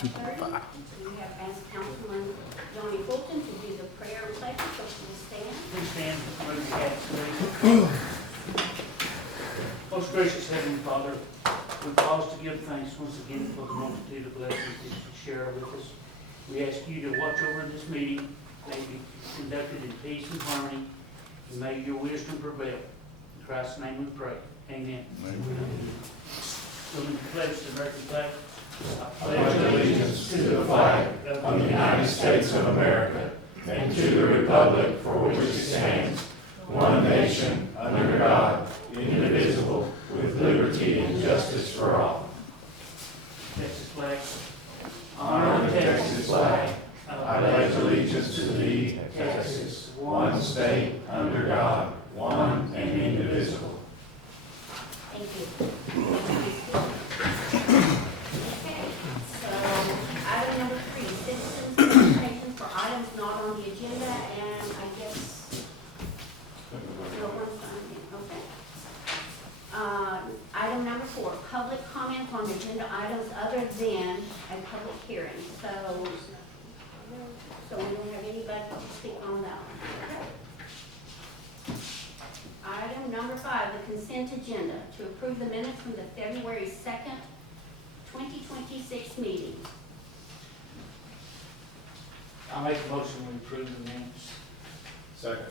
5:30. We have asked Councilman Johnny Fulton to do the prayer and pledge, so we'll stand. Please stand for the prayer of today. Most gracious Heavenly Father, we pause to give thanks once again for the multitude of blessings that you share with us. We ask you to watch over this meeting, may it be conducted in peace and harmony, and may your wisdom prevail. In Christ's name we pray. Amen. Moving to pledge the American flag. I pledge allegiance to the flag of the United States of America and to the republic for which it stands, one nation, under God, indivisible, with liberty and justice for all. Texas flag. Honor the Texas flag. I pledge allegiance to thee, Texas, one state, under God, one and indivisible. Thank you. Okay, so item number 3, citizens' presentations for items not on the agenda, and I guess no one's done it. Okay. Item number 4, public comment on agenda items other than a public hearing. So we don't have anybody to speak on that one. Okay. Item number 5, the consent agenda, to approve the minutes from the February 2nd, 2026 meeting. I'll make a motion to approve the minutes. Second.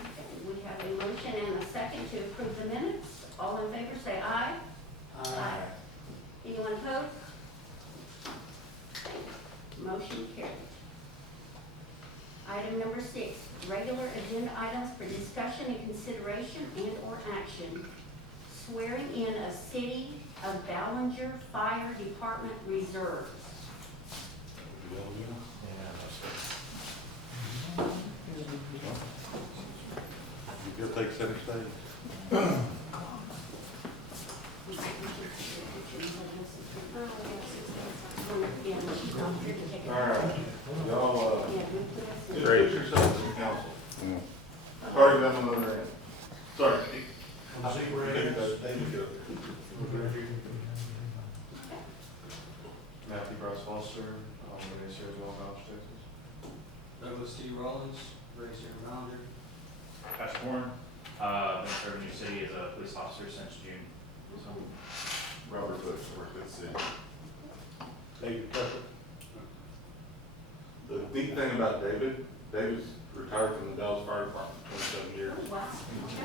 Okay, we have a motion and a second to approve the minutes. All in favor say aye. Anyone opposed? Motion carried. Item number 6, regular agenda items for discussion and consideration and/or action. Swearing in a City of Ballinger Fire Department reserves. You'll take center stage. All right. Y'all, Raise yourself to the council. sorry, I'm on the other end. Sorry. There you go. Matthew Bryce Foster, Race here as well, Vouch, Texas. Douglas T. Rollins, Race Air Manager. Patrick Warren, been serving New City as a police officer since June. So, Robert Bush, worked at the city. David Tucker. The neat thing about David's retired from the Dallas Fire Department, 27 years.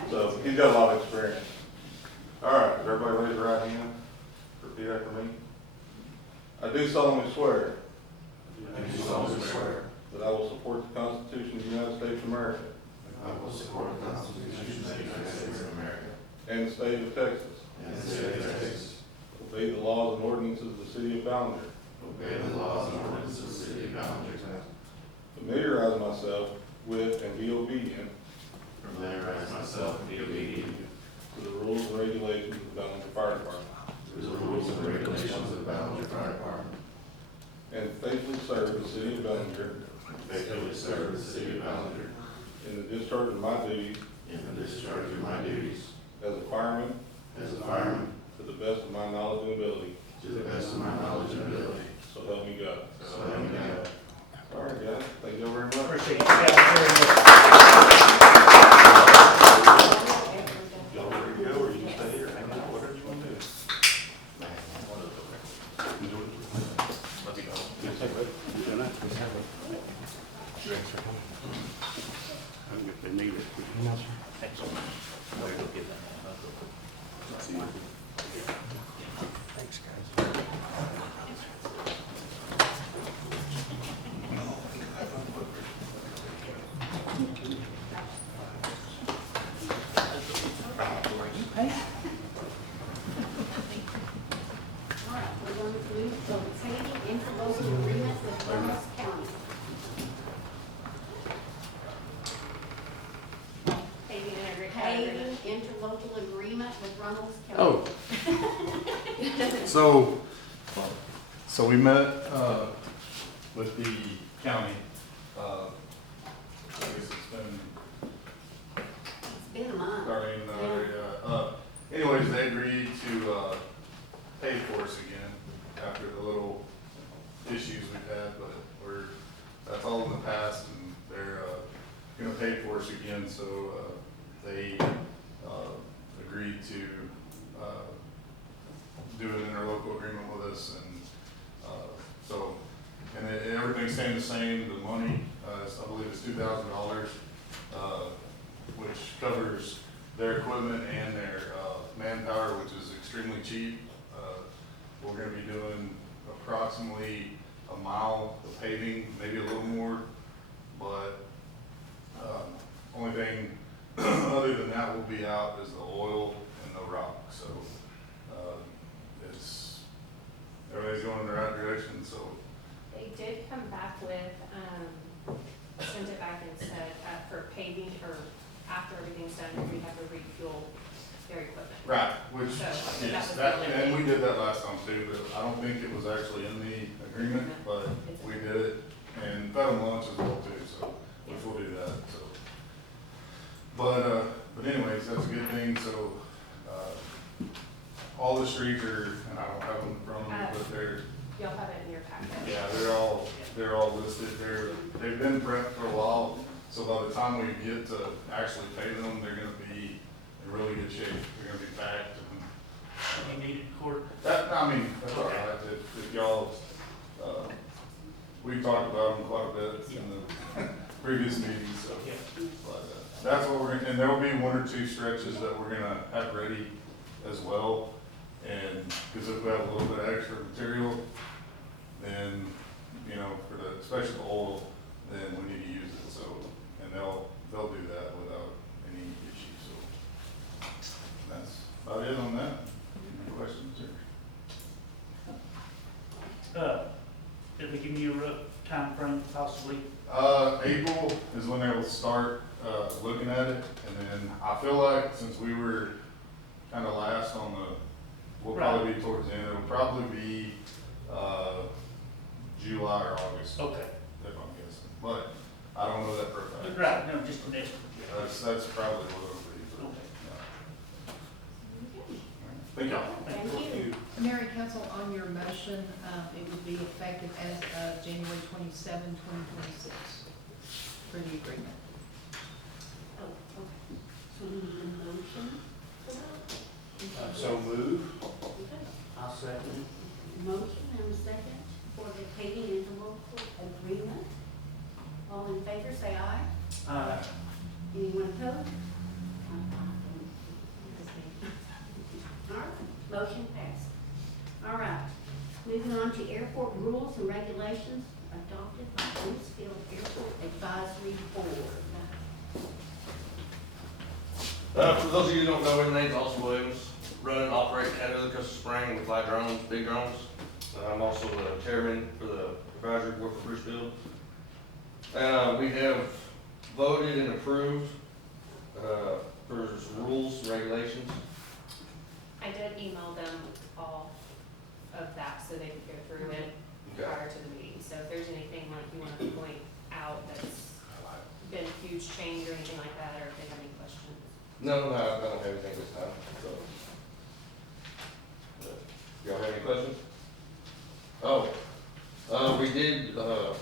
So he's got a lot of experience. All right, everybody raise your right hand. Repeat after me. I do solemnly swear I do solemnly swear that I will support the Constitution of the United States of America I will support the Constitution of the United States of America and the state of Texas, and the state of Texas, obey the laws and ordinances of the city of Ballinger, obey the laws and ordinances of the city of Ballinger, familiarize myself with and be obedient familiarize myself and be obedient to the rules and regulations of the Ballinger Fire Department, to the rules and regulations of the Ballinger Fire Department, and faithfully serve the city of Ballinger and faithfully serve the city of Ballinger in the discharge of my duties in the discharge of my duties as a fireman as a fireman to the best of my knowledge and ability. to the best of my knowledge and ability. So help me God. So help me God. All right, guys. Thank you very much. Appreciate you guys very much. Y'all ready to go, or you can stay here, hang out, whatever you want to do. Let me go. They need it. Excellent. I'll go get that. Thanks, All right, we're going to move to obtaining interlocal agreement with Ramos County. Paving interlocal agreement with Runnels County. Oh. So we met, with the county, I guess it's been It's been a month. starting, Yeah. anyways, they agreed to, pay for us again after the little issues we've had, but that's all in the past, and they're, gonna pay for us again, so, they, agreed to, do an interlocal agreement with us, and, so, and everything's staying the same, the money, I believe it's $2,000, which covers their equipment and their, manpower, which is extremely cheap. We're gonna be doing approximately a mile of paving, maybe a little more, but, only thing other than that will be out is the oil and the rock, so, everybody's going in the right direction, so. They did come back with, sent it back and said, for paving, or after everything's done, we have to refuel their equipment. Right, which, So, I think yes, that was the only and we thing. did that last time too, but I don't think it was actually in the agreement, but we did it, and fed them lunch as well too, so, which we'll do that, so. But anyways, that's a good thing, so, all the streets are, and I don't have them in front of me, but they're, You'll have it in your packet. yeah, they're all listed, they've been prepped for a while, so by the time we get to actually pay them, they're gonna be in really good shape, they're gonna be packed, and You needed court. that, I mean, that's all right, if y'all, we've talked about them quite a bit in the previous meetings, so. Yeah. But, that's what we're, and there will be one or two stretches that we're gonna have ready as well. And, cause if we have a little bit of extra material, then, you know, for the, especially the oil, then we need to use it, so, and they'll do that without any issue, so. That's about it on that. Any questions or? Did they give you a rough time frame possibly? April is when they'll start, looking at it, and then I feel like since we were kinda last on the, we'll probably be towards the end, it'll probably be, July or August, Okay. if I'm guessing, but I don't know that for a fact. Right, no, just an estimate. That's probably what it'll be, but, Okay. yeah. Thank y'all. Thank you. Mayor and council, on your motion, it would be effective as of January 27, 2026 for the agreement. Oh, okay. So we need a motion for that? So move. Okay. I'll second Motion and a second for the paving interlocal agreement. All in favor, say aye. it. Anyone opposed? All right, motion passed. All right, moving on to airport rules and regulations adopted by Boonesfield Airport Advisory Board. For those of you who don't know, my name's Austin Williams, run and operate at Other Coastal Spring. We fly drones, big drones. I'm also the chairman for the advisory board for Brucefield. We have voted and approved for rules and regulations. I did email them all of that so they could go through it Okay. prior to the meeting. So if there's anything like you want to point out that's been a huge change or anything like that, or if they have any questions. No, I don't have anything this time, so. Y'all have any questions? Oh,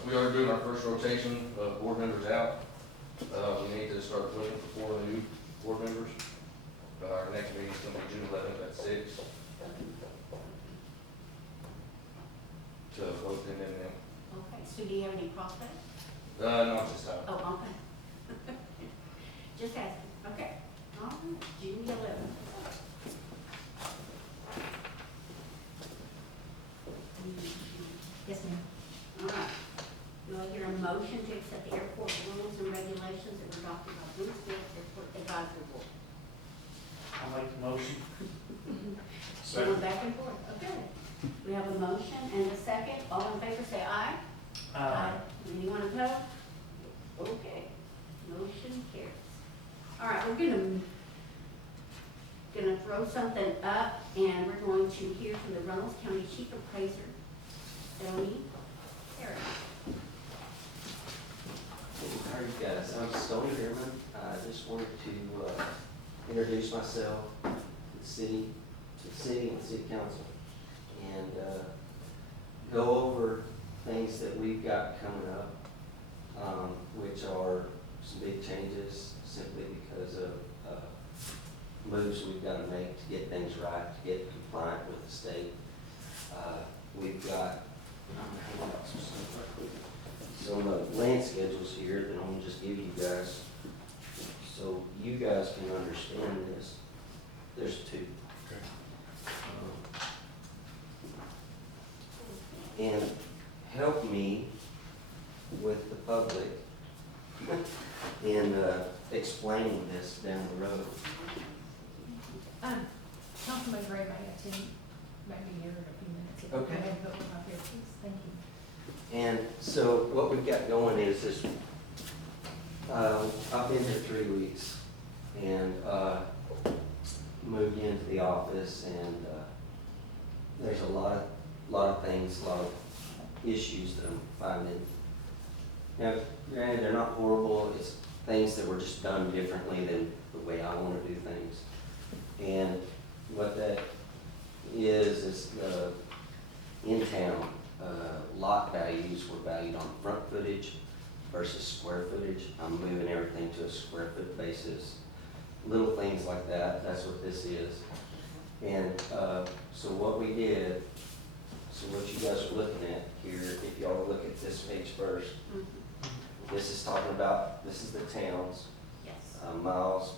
we are doing our first rotation of board members out. We need to start looking for 4 new board members. Our next meeting is gonna be June 11th at 6. To vote in them. Okay, so do you have any prospects? Not this time. Oh, okay. Just asking, okay. All right, June 11th. Yes, ma'am. All right. Do I hear a motion to accept the airport rules and regulations that were adopted by Boonesfield Airport Advisory Board? I'll make the motion. Going back and forth, okay. We have a motion and a second. All in favor, say aye. Anyone opposed? Okay, motion carries. All right, we're gonna throw something up, and we're going to hear from the Reynolds County Chief Appraiser, Tony Perry. How are you guys? I'm Stony Pearman. I just wanted to introduce myself to the city and city council, and go over things that we've got coming up, which are some big changes simply because of moves we've got to make to get things right, to get compliant with the state. We've got some land schedules here that I'm gonna just give you guys, so you guys can understand this. There's two. And help me with the public in explaining this down the road. Councilman Gray may attend, maybe here in a few minutes. If you Okay. go ahead and put one up here, please. Thank you. And so what we've got going is I've been here 3 weeks and moved into the office, and there's a lot of things, a lot of issues that I'm finding. Now, granted, they're not horrible. It's things that were just done differently than the way I want to do things. And what that is in town, lot values were valued on front footage versus square footage. I'm moving everything to a square foot basis. Little things like that, that's what this is. And so what we did, so what you guys are looking at here, if y'all look at this page first, this is talking about, this is the towns, Yes. Miles,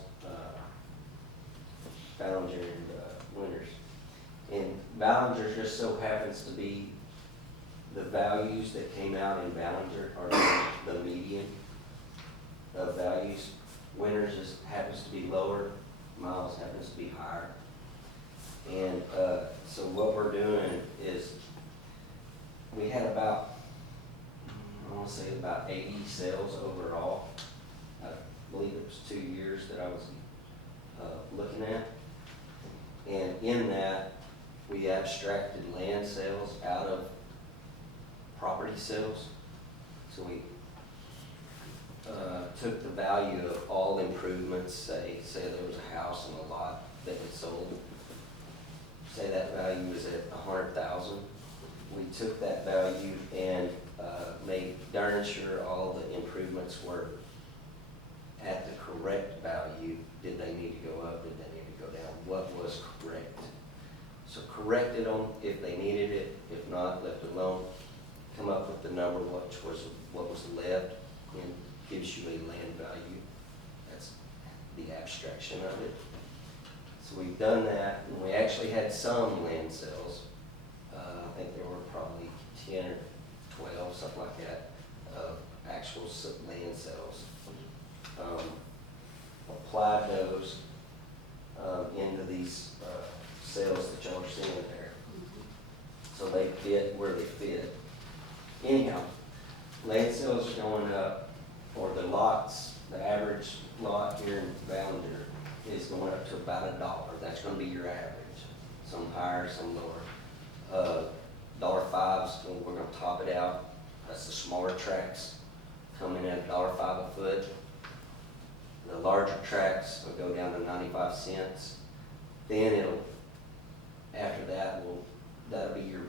Ballinger, and Winters. And Ballinger just so happens to be, the values that came out in Ballinger are the median of values. Winters just happens to be lower, Miles happens to be higher. And so what we're doing is, we had about, I want to say about 80 sales overall. I believe it was 2 years that I was looking at. And in that, we abstracted land sales out of property sales. So we took the value of all improvements, say there was a house and a lot that was sold. Say that value was at $100,000. We took that value and made darn sure all the improvements were at the correct value. Did they need to go up? Did they need to go down? What was correct? So corrected them if they needed it. If not, left alone. Come up with the number, which was what was left, and gives you a land value. That's the abstraction of it. So we've done that, and we actually had some land sales. I think there were probably 10 or 12, something like that, of actual land sales. Applied those into these sales that y'all are seeing there. So they fit where they fit. Anyhow, land sales are going up, or the lots, the average lot here in Ballinger is going up to about $1. That's going to be your average. Some higher, some lower. $1.05, we're going to top it out. That's the smaller tracts coming at $1.05 a foot. The larger tracts will go down to 95 cents. Then after that, that'll be your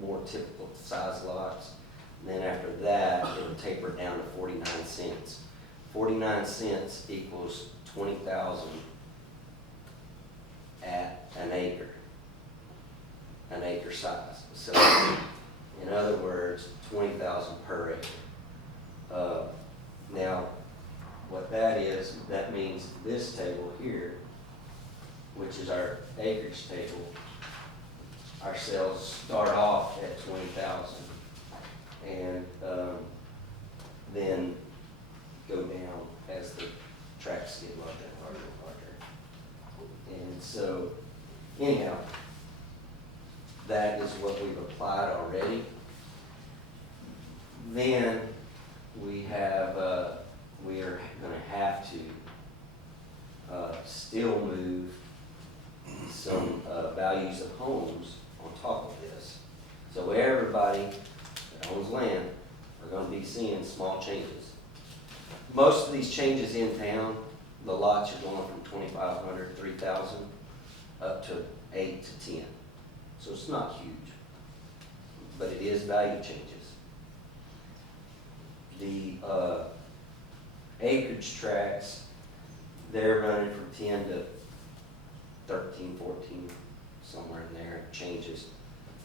more typical size lots. And then after that, it'll taper down to 49 cents. 49 cents equals 20,000 at an acre size. So in other words, 20,000 per acre. Now, what that is, that means this table here, which is our acreage table, our sales start off at 20,000 and then go down as the tracts get larger and larger and larger. And so, anyhow, that is what we've applied already. Then we are going to have to still move some values of homes on top of this. So everybody that owns land are going to be seeing small changes. Most of these changes in town, the lots are going from 2,500, 3,000 up to 8 to 10. So it's not huge, but it is value changes. The, acreage tracts, they're running from 10 to 13, 14, somewhere in there, it changes.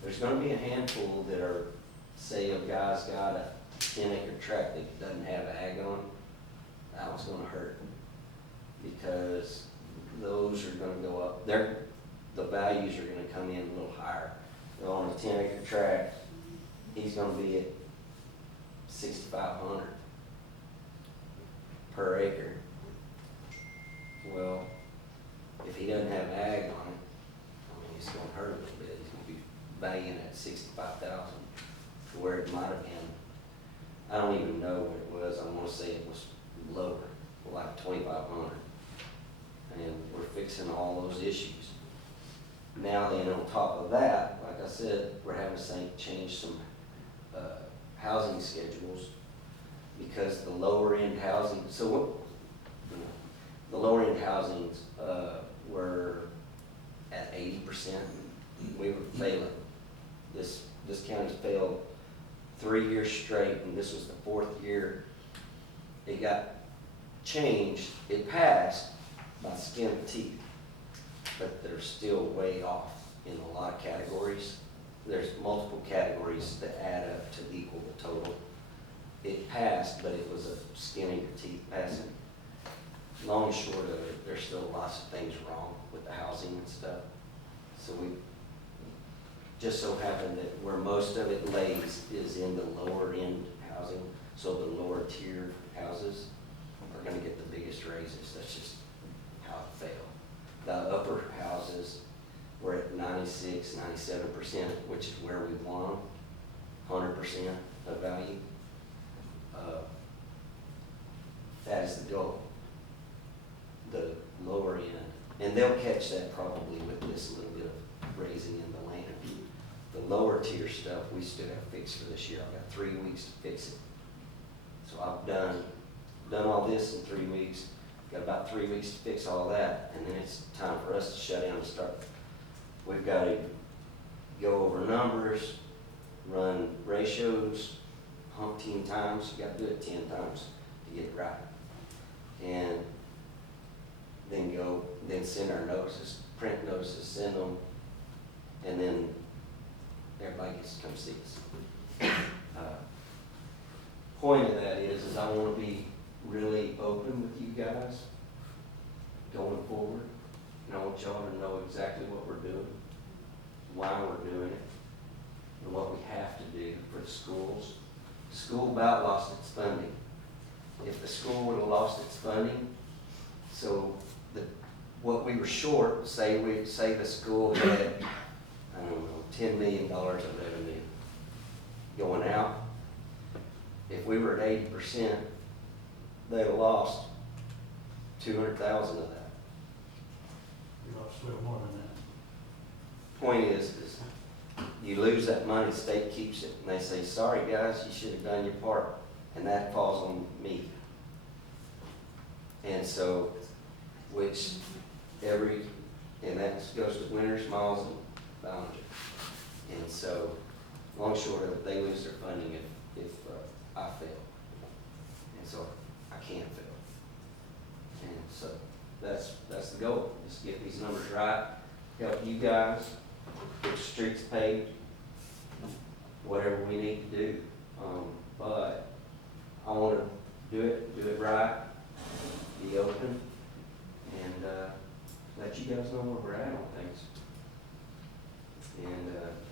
There's gonna be a handful that are, say a guy's got a 10-acre tract that doesn't have ag on, that one's gonna hurt. Because those are gonna go up, the values are gonna come in a little higher. So on a 10-acre tract, he's gonna be at 6,500 per acre. Well, if he doesn't have ag on it, I mean, it's gonna hurt a little bit. He's gonna be valuing at 65,000, to where it might have been, I don't even know what it was, I wanna say it was lower, like 2,500. And we're fixing all those issues. Now then, on top of that, like I said, we're having to change some, housing schedules, because the lower end housing, so what, the lower end housings, were at 80%. We were failing. This county's failed 3 years straight, and this was the 4th year. It got changed, it passed by the skin of teeth, but they're still way off in a lot of categories. There's multiple categories that add up to equal the total. It passed, but it was a skin of your teeth passing. Long and short of it, there's still lots of things wrong with the housing and stuff. So we just so happened that where most of it lays is in the lower end housing, so the lower tier houses are gonna get the biggest raises. That's just how it failed. The upper houses were at 96, 97%, which is where we want them, 100% of value. That is the goal. The lower end, and they'll catch that probably with this little bit of raising in the land. The lower tier stuff, we still have fixed for this year. I've got 3 weeks to fix it. So I've done all this in 3 weeks. Got about 3 weeks to fix all that, and then it's time for us to shut down and start. We've got to go over numbers, run ratios, umpteen times. You got to do it 10 times to get it right. And then send our notices, print notices, send them, and then everybody gets to come see us. Point of that is I want to be really open with you guys going forward. And I want y'all to know exactly what we're doing, why we're doing it, and what we have to do for the schools. The school about lost its funding. If the school would have lost its funding, so what we were short, say the school had, I don't know, $10 million of revenue going out. If we were at 80%, they'd have lost 200,000 of that. We lost way more than that. Point is you lose that money, the state keeps it, and they say, sorry guys, you should have done your part, and that falls on me. And so, and that goes to Winters, Miles, and Ballinger. And so, long and short of it, they lose their funding if I fail. And so, I can't fail. And so, that's the goal, is to get these numbers right, help you guys, get the streets paved, whatever we need to do. But I want to do it right, be open, and let you guys know where we're at on things. And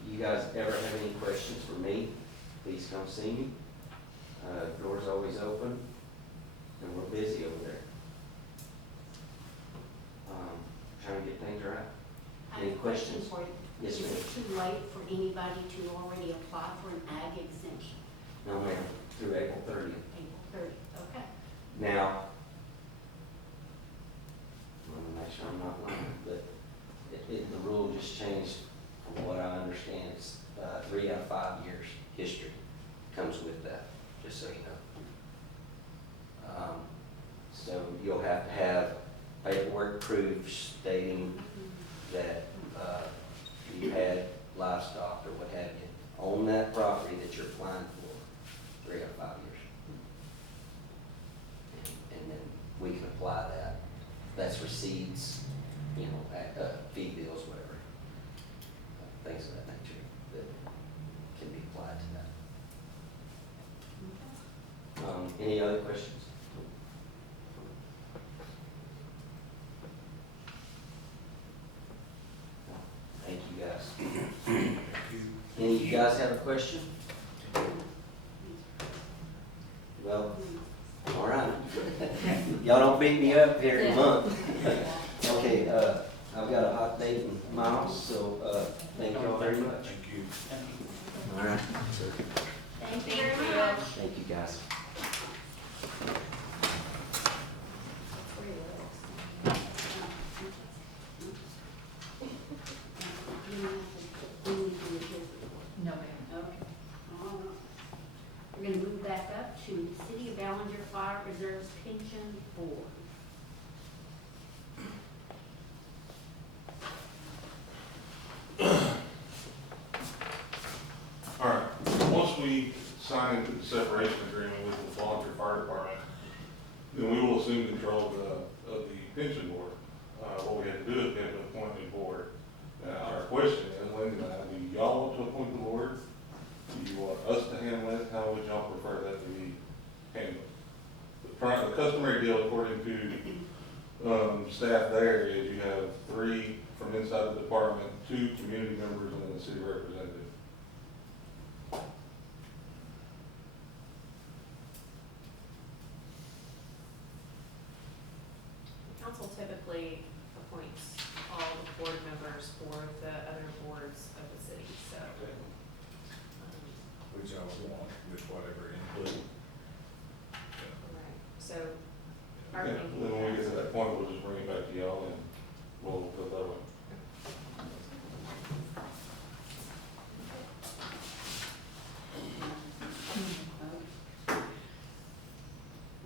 you guys ever have any questions for me, please come see me. Door's always open, and we're busy over there. Trying to get things right. I have Any a question questions? for you. Yes, Is ma'am. it too late for anybody to already apply for an ag exemption? No, ma'am, through April 30th. April 30th, okay. Now, I want to make sure I'm not lying, but the rule just changed from what I understand. It's 3 out of 5 years history comes with that, just so you know. So you'll have to have paperwork proof stating that you had livestock or what have you on that property that you're applying for 3 out of 5 years. questions? Thank you, guys. Any of you guys have a question? Well, all right. Y'all don't beat me up here in a month. Okay, I've got a hot date in Miles, so, thank you all very much. Thank you. Thank you. All right. Thank you very much. Thank you, guys. No, ma'am. Okay. All right. We're gonna move back up to the City of Ballinger Fire Reserves Pension Board. All right, once we sign into the separation agreement with the volunteer fire department, then we will assume control of the pension board. What we have to do is we have to appoint a board. Now, our question is, Linda and I, do y'all want to appoint the board? Do you want us to handle it? How would y'all prefer that to be handled? The customary deal according to, staff there is you have 3 from inside the department, 2 community members, and then the city representative. Council typically appoints all the board members for the other boards of the city, so. Which I would want with whatever input. Right, so our Yeah, thinking. then when we get to that point, we'll just bring it back to y'all and we'll go that way.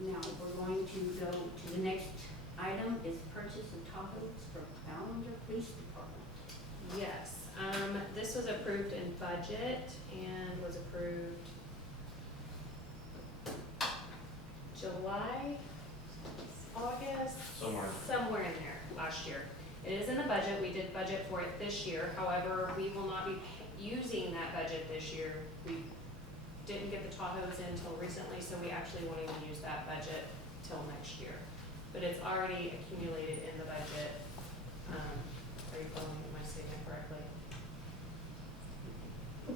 Now, we're going to go to the next item is purchase of Tahoes for Ballinger Police Department. Yes, this was approved in budget and was approved July, August? Somewhere in there last year. It is in the budget, we did budget for it this year, however, we will not be using that budget this year. We didn't get the Tahoes in until recently, so we actually won't even use that budget till next year. But it's already accumulated in the budget. Are you following my statement correctly?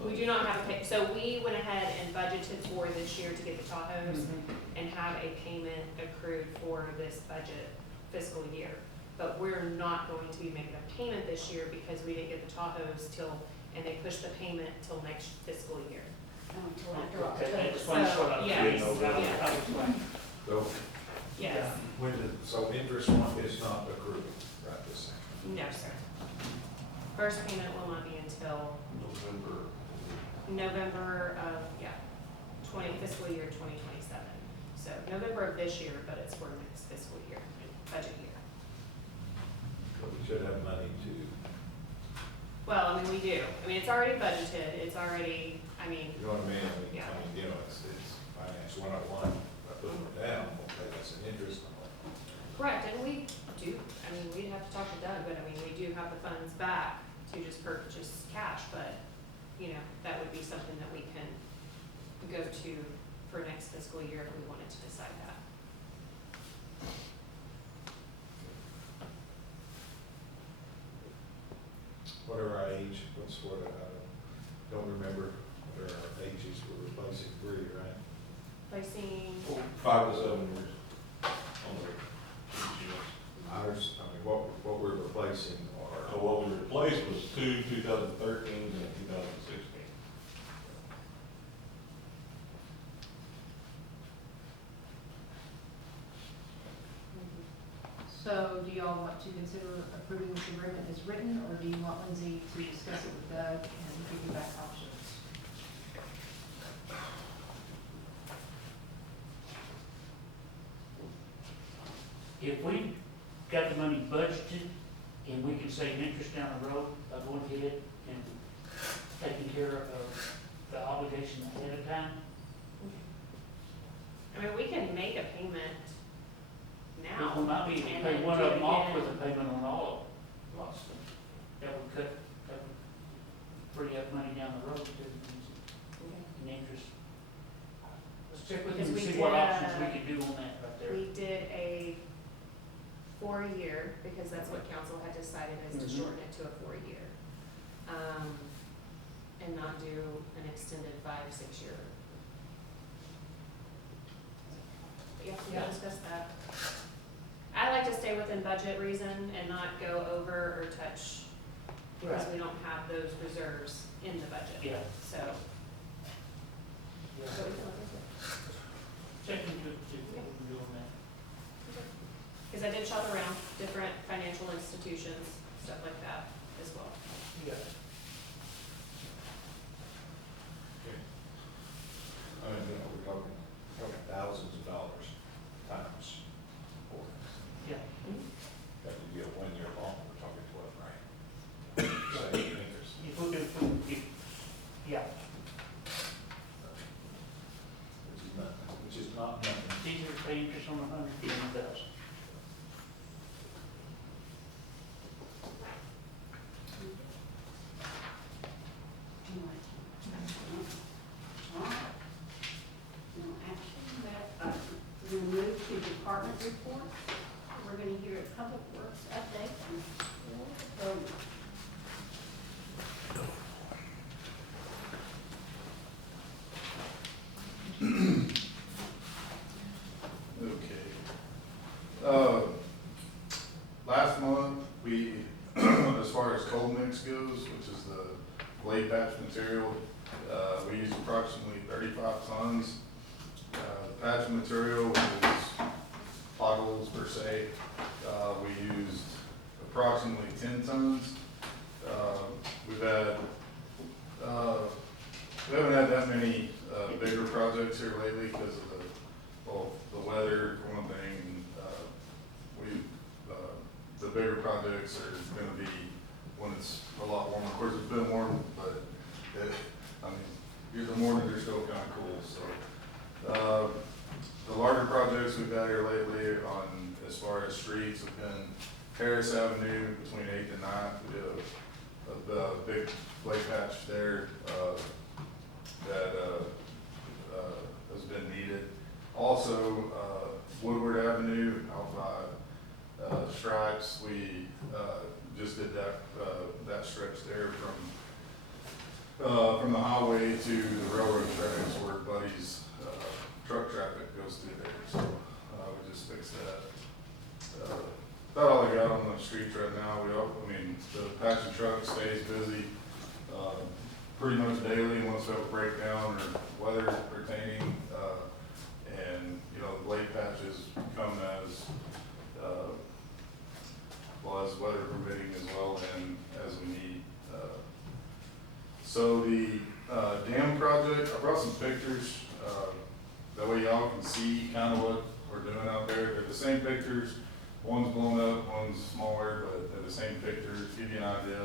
We do not have a pay, so we went ahead and budgeted for this year to get the Tahoes and have a payment accrued for this budget fiscal year. But we're not going to be making a payment this year because we didn't get the Tahoes and they pushed the payment till next fiscal year. Until after Okay, October. that's one So, what I'm yeah, saying. yeah. I was like, So, Yes, when did, so interest one is not accrued right this second? no, sir. First payment will not be until November of, fiscal year 2027. So November of this year, but it's for next fiscal year, budget year. So we should have money to, Well, I mean, we do. I mean, it's already budgeted, it's already, you know what I mean? Yeah. You know, it's finance 101, by putting it down, okay, that's an interest on it. correct, and we do, I mean, we'd have to talk to Doug, but I mean, we do have the funds back to just purchase cash, but, that would be something that we can go to for next fiscal year if we wanted to decide that. What are our age, I don't remember what are our ages, we're replacing 3, right? Placing, 5 to 7 years. Ours, what we're replacing So are, what we replaced was 2 2013 and 2016. So do y'all want to consider approving this agreement as written, or do you want Lindsay to discuss it with Doug and give you back options? If we got the money budgeted and we can save interest down the road by going ahead and taking care of the obligation ahead of time, I mean, we can make a payment now. we might be able to and pay then one do of it them off again. with a payment on all of them. Lots of them. That would free up money down the road too, in interest. Let's check with Because them and we see what did, options we can do for a year, because that's what council had decided, is to Mhm. shorten it to a 4-year. And not do an extended 5-6 year. But yeah, we can discuss that. I like to stay within budget reason and not go over or touch, because Right. we don't have those reserves in the budget. Yeah. So, Yeah. so we can look into it. Check into it, see what we can do on that. Because I did shop around different financial institutions, stuff like that as well. Yeah. I mean, we're talking thousands of dollars times four. Yeah. That would be a 1-year loan, we're talking 12, right? Same interest. If we can, yeah, Which is not nothing. it's easier to pay interest on 100 than 1,000. We'll move to department reports. We're gonna hear a public works update from Phil Bowman. Okay. Last month, we, as far as cold mix goes, which is the blade patch material, we used approximately 35 tons. The patch material is potholes per se. We used approximately 10 tons. We've had, we haven't had that many bigger projects here lately because of the weather, for one thing. And, the bigger projects are going to be when it's a lot warmer. Of course, it's been warm, but the mornings are still kind of cool. So the larger projects we've got here lately on as far as streets have been Harris Avenue between 8th and 9th. We did a big blade patch there that has been needed. Also, Woodward Avenue out by Stripes, we just did that stretch there from the highway to the railroad tracks where Buddy's truck traffic goes through there. So we just fixed that. About all I got on the streets right now. The passenger truck stays busy pretty much daily once we have a breakdown or weather pertaining. And the blade patches come as weather permitting as well and as we need. So the dam project, I brought some pictures. That way y'all can see kind of what we're doing out there. They're the same pictures. One's blown up, one's smaller, but they're the same pictures. Give you an idea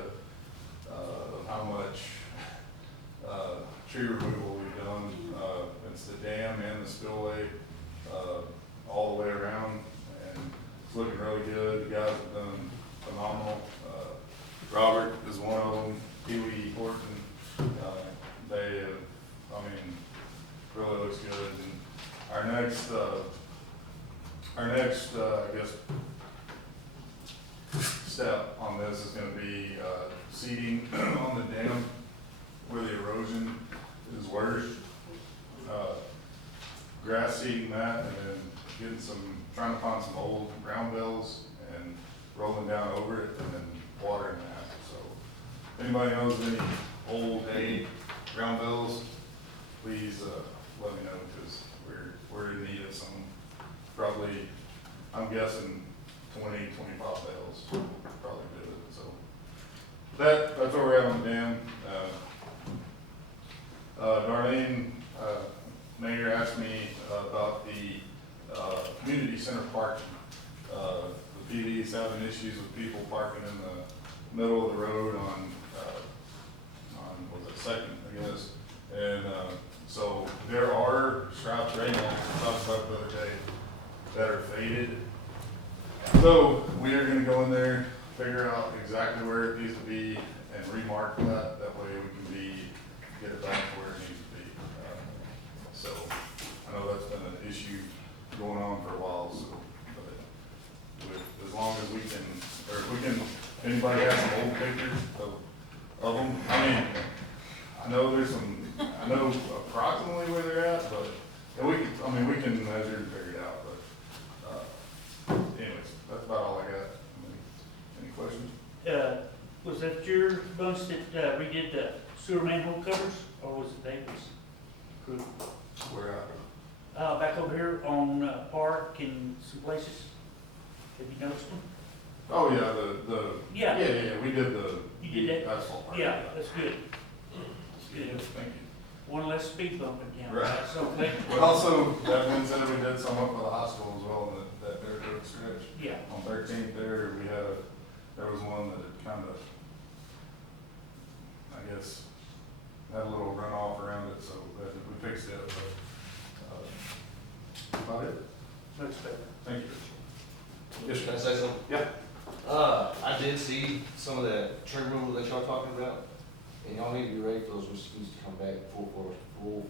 of how much tree removal we've done. It's the dam and the spillway all the way around, and it's looking really good. The guys have done phenomenal. Robert is one of them. Pee-wee Horton. They have, really looks good. And our next, I guess, step on this is going to be seeding on the dam where the erosion is worse. Grass seeding that, and then trying to find some old ground bells and rolling down over it, and then watering that. So, if anybody knows any old hay ground bells, please let me know, because we're in need of some. Probably, I'm guessing 20, 25 bells probably do it. So that's where we're at on the dam. Darlene, Mayor asked me about the community center parking. The PD's having issues with people parking in the middle of the road on was it Second, I guess. And so there are stripes right now, we talked about the other day, that are faded. So we are going to go in there, figure out exactly where it needs to be, and remark that. That way we can get it back to where it needs to be. So I know that's been an issue going on for a while. So, but as long as anybody has some old pictures of them, I mean, I know there's some, I know approximately where they're at, but, and we can measure and figure it out, but, anyways, that's about all I got. Any questions? Was that your bunch that redid the sewer manhole covers, or was it David's crew? Where at? Back over here on Park and some places. Have you noticed them? Oh, yeah, Yeah. we did the. You did that? Asphalt part. Yeah, that's good. Good. Thank you. One less speed bump in town. Right. That's okay. But also, that one said we did some up by the hospital as well, that dirt road stretch. Yeah. On 13th there, there was one that kind of, I guess, had a little runoff around it, so we fixed it, but, about it. Much better. Thank you. Yes, Can I say something? Yeah. I did see some of that tree removal that y'all talking about, and y'all need to be ready for those mosquitoes to come back full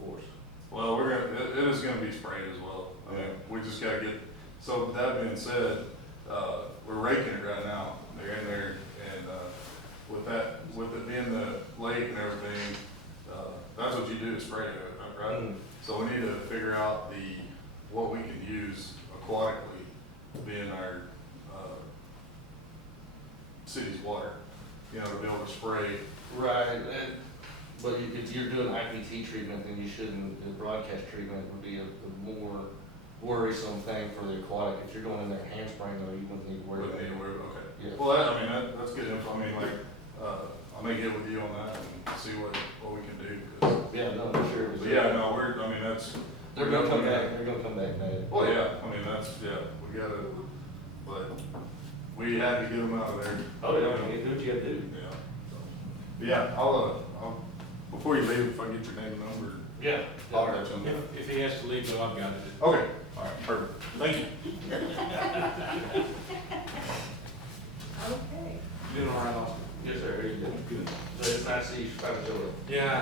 force. Well, it is gonna be sprayed as well. I mean, we just gotta get, so with that being said, we're raking it right now. They're in there, and, with it being the lake and everything, that's what you do, is spray it, right? Mm. So we need to figure out what we can use aquatically, being our, city's water, to be able to spray. Right, but if you're doing IPT treatment, then you shouldn't, the broadcast treatment would be a more worrisome thing for the aquatic. If you're going in there hand spraying, though, you wouldn't need to worry about it. Okay. Yeah. Well, that's good info. I mean, I may get with you on that and see what we can do, 'cause. Yeah, no, for sure. But yeah, no, They're gonna come back, Nate. Well, yeah, we gotta, but we had to get them out of there. Oh, yeah, you do what you gotta do. Yeah, so. But yeah, I'll, before you leave, if I get your name and number. Yeah. I'll let you know. If he has to leave, though, I've got it. Okay, all right, perfect. Thank you. Okay. Doing all right, Austin? Yes, sir, here you go. Good. So it's nice to see you finally showed up. Yeah.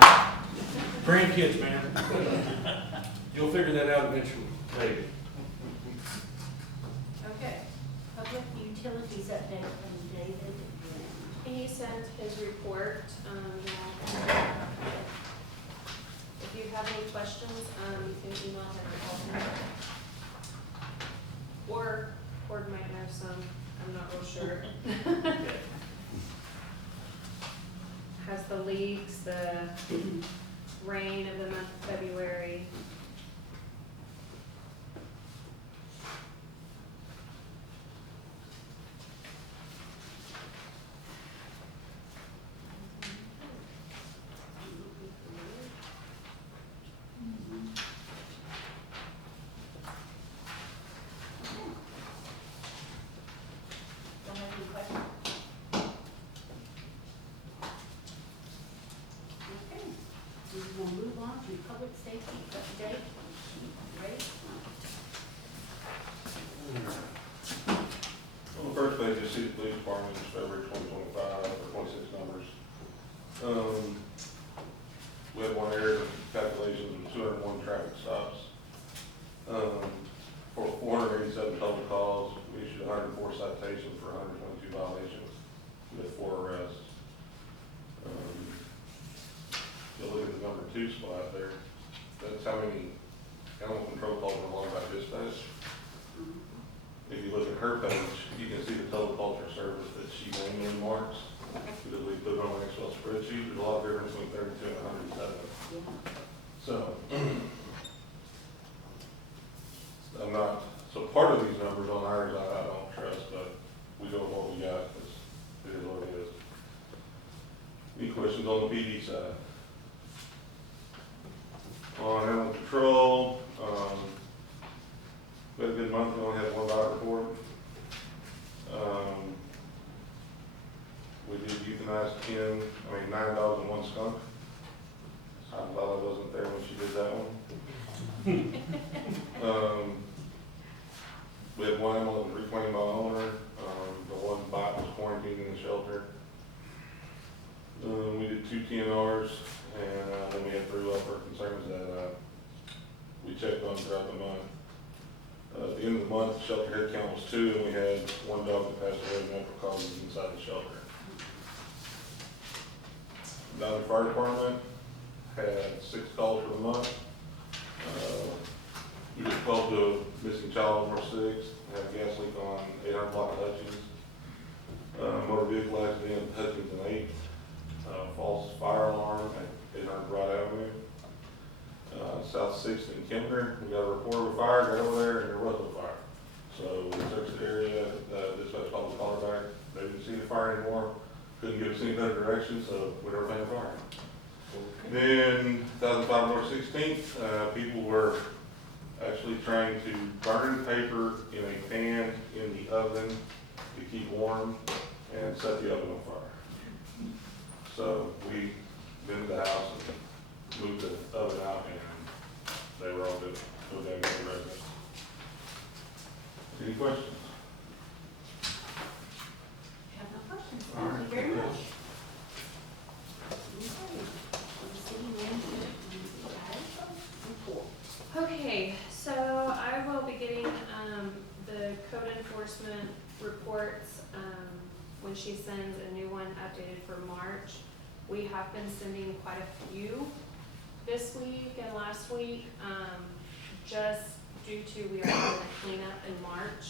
Grandkids, man. You'll figure that out eventually. Maybe. Okay, public utilities update from David Green. He sent his report, if you have any questions, you can email him or call him. Or Cord might have some, I'm not real sure. Has the leaks, the rain of the month of February. Don't have any questions? Okay, we will move on to public safety update. Ready? On the first page, you see the police department's February 2025, or 26 numbers. We had one error in calculations of 201 traffic stops. For 487 total calls, we issued 104 citations for 122 violations, with 4 arrests. If you look at the number 2 spot there, that's how many animal control calls were logged by dispatch. If you look at her page, you can see the total calls for service that she manually marks, because we put it on an Excel spreadsheet. There's a lot of difference between 32 and 107. So, so part of these numbers on ours, I don't trust, but we go with what we got, because it is what it is. Any questions on the PD side? On animal control, we had a good month. We only had 1 bite report. We did euthanize 9 dogs and 1 skunk. I'm glad I wasn't there when she did that one. We had 1 animal that was reclaimed by owner. The 1 bite was quarantined in the shelter. We did 2 TNRs, and then we had 3 welfare concerns that we checked on throughout the month. At the end of the month, the shelter head count was 2, and we had 1 dog that passed away of natural causes inside the shelter. Valley Fire Department had 6 calls for the month. We just called to missing child on North 6, had a gas leak on 800 block of Hutchins. Motor vehicle accident, Hutchins and 8. False fire alarm at 800 Broad Avenue. South 6th and Kempner, we got a report of a fire, got over there, and there was no fire. So we searched the area, dispatch called the caller back, they didn't see the fire anymore, couldn't give us any better direction, so we never found a fire. Then 1005 North 16th, people were actually trying to burn paper in a pan in the oven to keep warm and set the oven on fire. So we been to the house and moved the oven out, and they were all good. So they got the residents. Any questions? Have no questions. Thank you very much. City manager, report. Okay, so I will be getting, the code enforcement reports, when she sends a new one updated for March. We have been sending quite a few this week and last week, just due to we are doing a cleanup in March,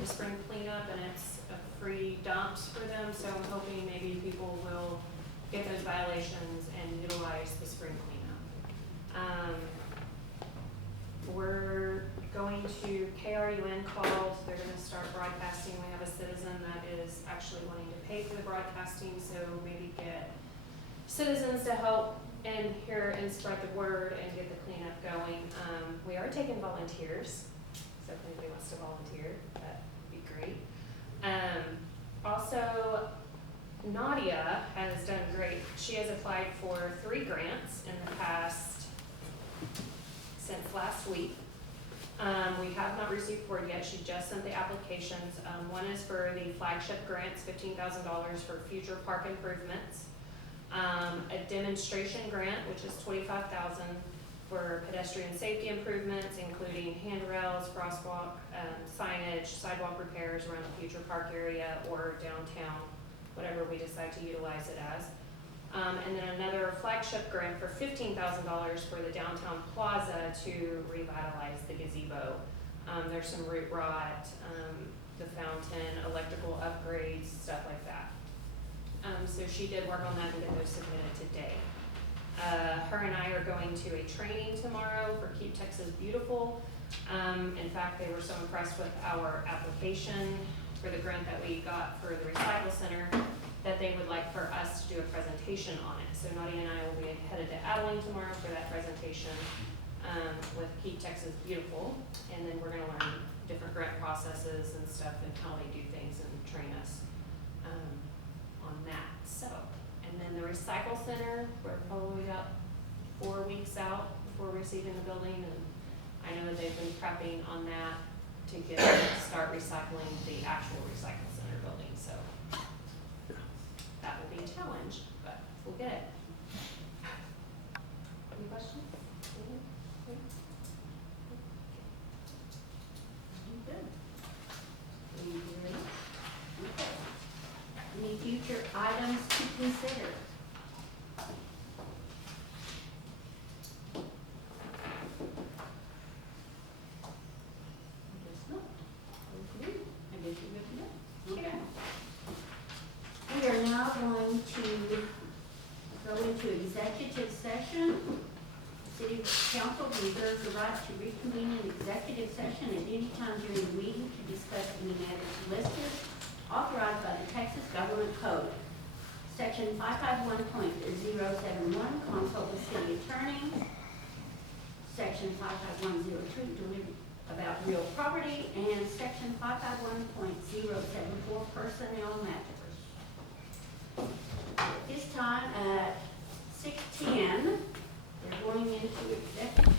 the spring cleanup, and it's a free dumps for them, so I'm hoping maybe people will get those violations and utilize the spring cleanup. We're going to, KRUN called, they're gonna start broadcasting. We have a citizen that is actually wanting to pay for the broadcasting, so maybe get citizens to help and hear and spread the word and get the cleanup going. We are taking volunteers, so if anybody wants to volunteer, that'd be great. Also, Nadia has done great. She has applied for 3 grants in the past, since last week. We have not received word yet. She just sent the applications. One is for the flagship grants, $15,000 for future park improvements. A demonstration grant, which is $25,000 for pedestrian safety improvements, including handrails, crosswalk, signage, sidewalk repairs around the future park area or downtown, whatever we decide to utilize it as. And then another flagship grant for $15,000 for the downtown plaza to revitalize the gazebo. There's some root rot, the fountain, electrical upgrades, stuff like that. So she did work on that and get those submitted today. Her and I are going to a training tomorrow for Keep Texas Beautiful. In fact, they were so impressed with our application for the grant that we got for the recycle center that they would like for us to do a presentation on it. So Nadia and I will be headed to Adeline tomorrow for that presentation with Keep Texas Beautiful. And then we're gonna learn different grant processes and stuff and how they do things and train us on that. So, and then the recycle center, we're probably about 4 weeks out before receiving the building, and I know that they've been prepping on that to start recycling the actual recycle center building, so that will be a challenge, but we'll get it. Any questions? Good. Okay. Any future items to consider? Okay. We are now going to go into executive session. City Council reserves the right to reconvene in executive session at any time during the meeting to discuss any matters listed, authorized by the Texas Government Code. Section 551.071, consult with city attorney. Section 551.03, about real property, and section 551.074, personnel matters. This time at 6:10, we're going into executive